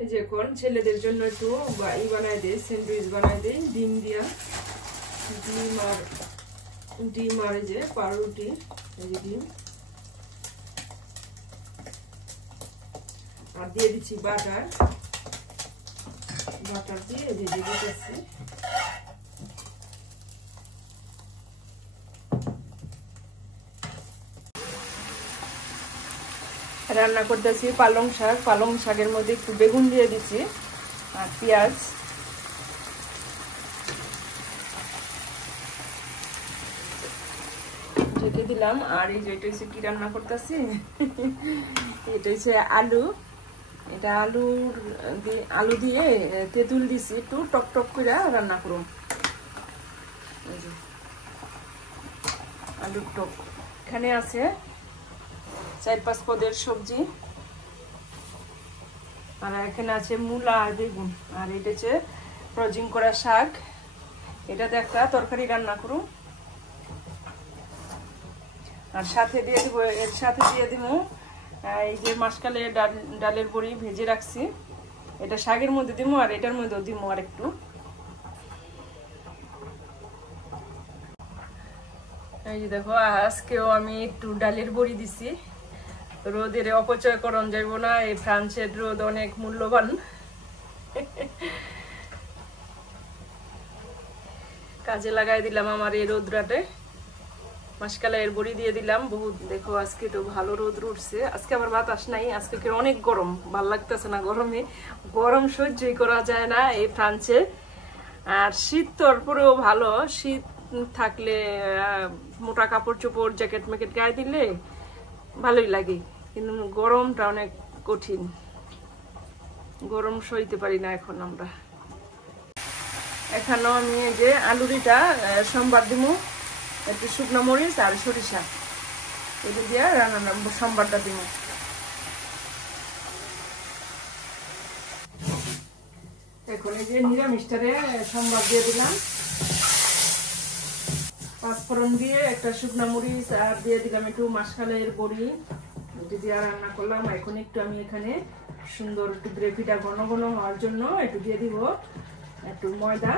এই যে এখন ছেলেদের জন্য একটু ই বানাই দেই, স্যান্ডউইচ বানাই দেই ডিম দিয়া। ডিম আর এই যে পাউরুটি, এই যে ডিম আর দিয়ে দিচ্ছি বাটার দিয়ে এই যে দিতেছি। রান্না করতেছি পালং শাক। পালং শাকের মধ্যে একটু বেগুন দিয়ে দিচ্ছি আর পেঁয়াজ। ঢেকে দিলাম। আর এই যে এটা হচ্ছে কি রান্না করতেছি, এটা হচ্ছে আলু। এটা আলু দিয়ে তেঁতুল দিছি, একটু টক টক করে রান্না করুন। আলুর টক। এখানে আছে 4-5 পদের সবজি। আর এখানে আছে মূলা আর বেগুন। আর এটা হচ্ছে ফ্রোজিং করা শাক। এটাতে একটা তরকারি রান্না করুন। আর সাথে দিয়ে দিব, এর সাথে দিয়ে দিব এই যে মাসকালে ডালের বড়ি ভেজে রাখছি, এটা শাকের মধ্যে দিব। আর এটার মধ্যেও দিব আর একটু। এই যে দেখো, আজকেও আমি একটু ডালের বড়ি দিছি। রোদের অপচয় করন যাইব না, এই ফ্রান্সের রোদ অনেক মূল্যবান। কাজে লাগাই দিলাম আমার এই রোদরাতে। মাসকালে এর বড়ি দিয়ে দিলাম বহুত। দেখো আজকে তো ভালো রোদ উঠছে। আজকে আবার বাতাস নাই, আজকে অনেক গরম, ভাল লাগতেছে না গরমে। গরম সহ্যই করা যায় না এই ফ্রান্সে। আর শীত তারপরেও ভালো, শীত থাকলে মোটা কাপড় চোপড় জ্যাকেট ম্যাকেট গায়ে দিলে ভালোই লাগে, কিন্তু গরমটা অনেক কঠিন। গরম সইতে পারি না এখন আমরা। এখানেও আমি এই যে আলুরিটা সম্বার দিব, একটু শুকনো মরিচ আর সরিষা এটা দিয়ে রান্না সম্বারটা দিব। এখন এই যে নিরামিষটারে সম্বার দিয়ে দিলাম। 5 ফোড়ন দিয়ে একটা শুকনো মরিচ আর দিয়ে দিলাম একটু মাসকালের বড়ি, এটা দিয়ে রান্না করলাম। এখন একটু আমি এখানে সুন্দর একটু গ্রেভিটা ঘন ঘন হওয়ার জন্য একটু দিয়ে দিব একটু ময়দা।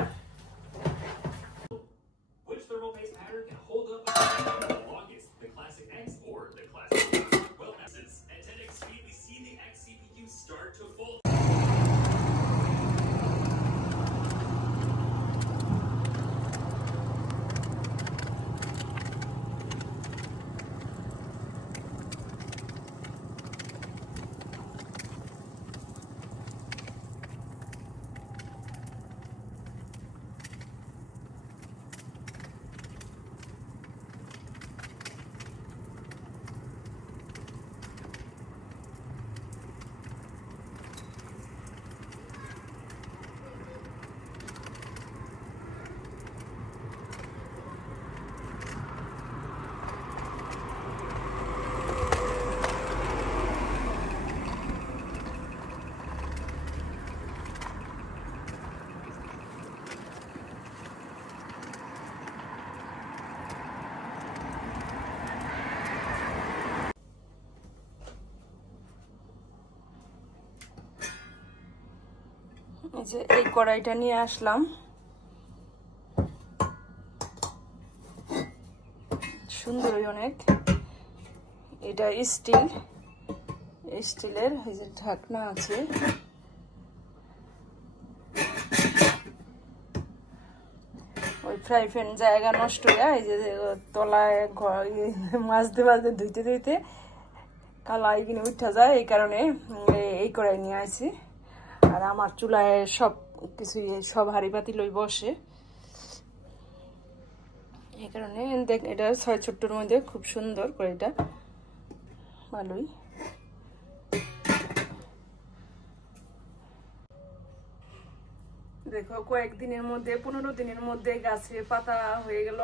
এই কড়াইটা নিয়ে আসলাম, সুন্দরই অনেক। এটা স্টিলের এই যে ঢাকনা আছে। ওই ফ্রাই প্যান জায়গা নষ্ট হয়ে এই যে তলায় মাঝতে ধুইতে ধুইতে কালাই কিনে উঠা যায়, এই কারণে এই কড়াই নিয়ে আসি। আর আমার চুলায় সব কিছু সব হাঁড়ি পাতি লই বসে, এই কারণে দেখ এটা 6 ছোট্টর মধ্যে খুব সুন্দর করে, এটা ভালোই। দেখো কয়েকদিনের মধ্যে 15 দিনের মধ্যে গাছে পাতা হয়ে গেল,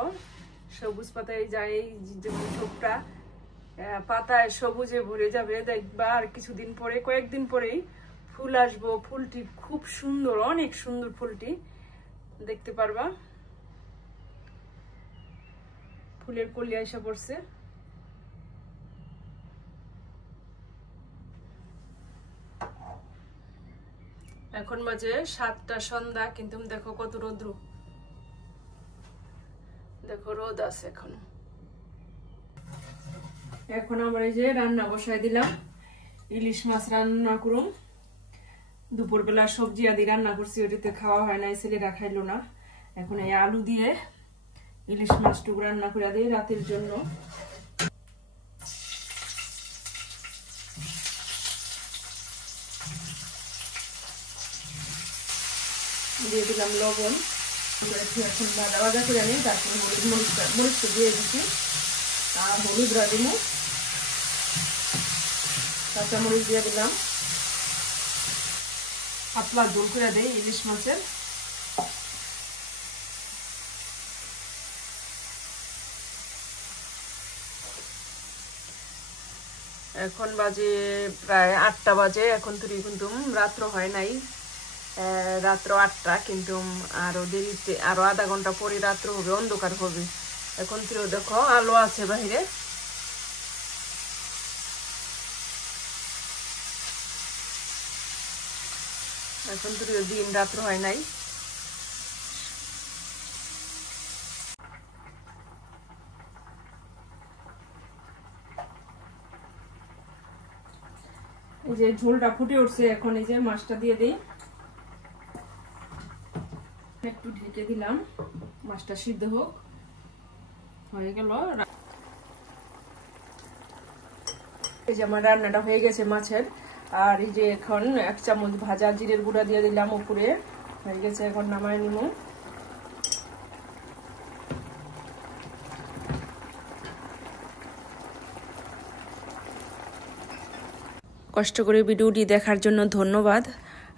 সবুজ পাতায় যায় যেমন ছোপটা পাতায় সবুজে ভরে যাবে দেখবা। আর কিছুদিন পরে, কয়েকদিন পরেই ফুল আসবো। ফুলটি খুব সুন্দর, অনেক সুন্দর ফুলটি দেখতে পারবা। ফুলের কলি এসে পড়ছে। এখন বাজে 7টা সন্ধ্যা, কিন্তু দেখো কত রোদ্রু, দেখো রোদ আছে এখন। এখন আবার এই যে রান্না বসাই দিলাম, ইলিশ মাছ রান্না করুম। দুপুরবেলা সবজি আদি রান্না করছি, ওটিতে খাওয়া হয় না, ছেলেরা খাইলো না। এখন এই আলু দিয়ে ইলিশ মাছটুকু রান্না করে দিই রাতের জন্য। দিয়ে দিলাম লবণ, এখন ভাজা ভাজা করে নিই, তারপরে মরিচ দিয়ে দিচ্ছি, আর হলুদরা দিব, কাঁচামরিচ দিয়ে দিলাম। পাতলা ঝোল করে দেই ইলিশ মাছের। এখন বাজে প্রায় 8টা বাজে, এখন তুই কিন্তু রাত্র হয় নাই, রাত্র 8টা, কিন্তু আরো দেরিতে, আরো আধা ঘন্টা পরে রাত্র হবে, অন্ধকার হবে। এখন তুই দেখো আলো আছে বাহিরে, এখন তুই দিন রাত্র হয় নাই। এই যে ঝোলটা ফুটে উঠছে, এখন এই যে মাছটা দিয়ে দিই, একটু ঢেকে দিলাম, মাছটা সিদ্ধ হোক। হয়ে গেল, এই যে আমার রান্নাটা হয়ে গেছে মাছের। আর এই যে এখন 1 চামচ ভাজা জিরের গুঁড়া দিয়ে দিলাম উপরে, হয়ে গেছে। এখন নামাই নিব। কষ্ট করে ভিডিওটি দেখার জন্য ধন্যবাদ।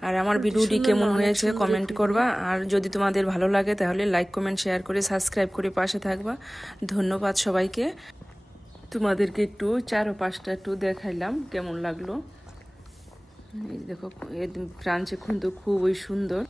আর আমার ভিডিওটি কেমন হয়েছে কমেন্ট করবা, আর যদি তোমাদের ভালো লাগে তাহলে লাইক কমেন্ট শেয়ার করে সাবস্ক্রাইব করে পাশে থাকবা। ধন্যবাদ সবাইকে। তোমাদেরকে একটু চারপাশটা একটু দেখাইলাম কেমন লাগলো। এই দেখো, ক্রাঞ্চে কিন্তু খুবই সুন্দর।